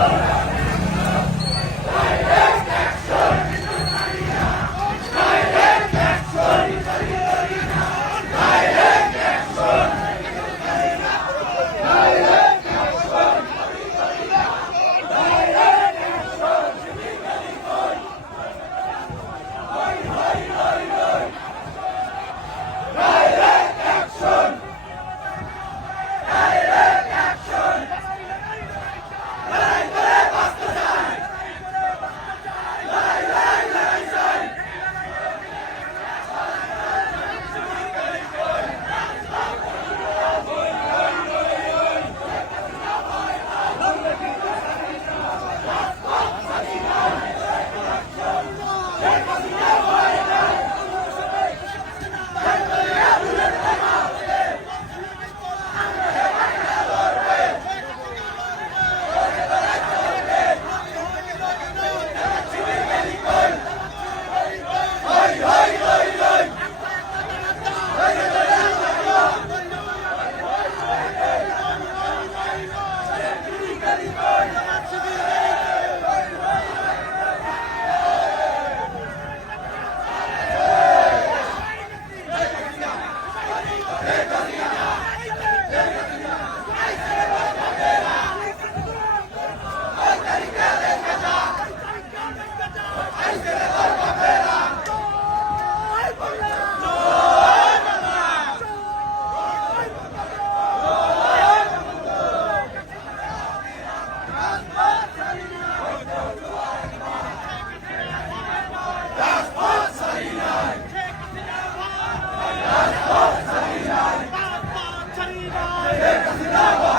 Glory জিন্দাবাদ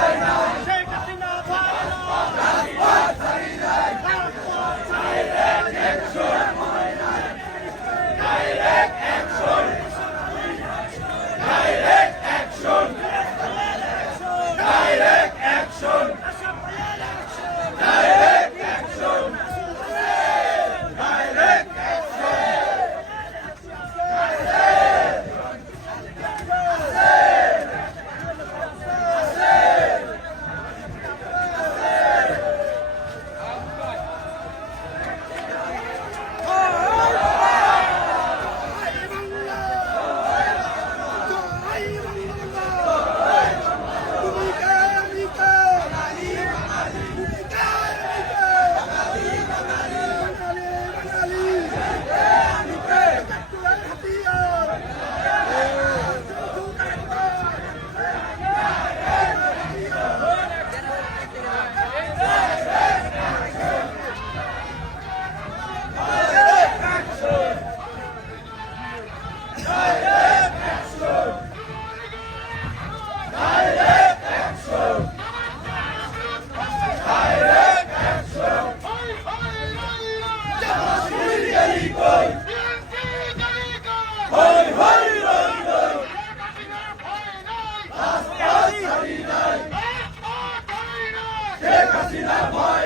Direkt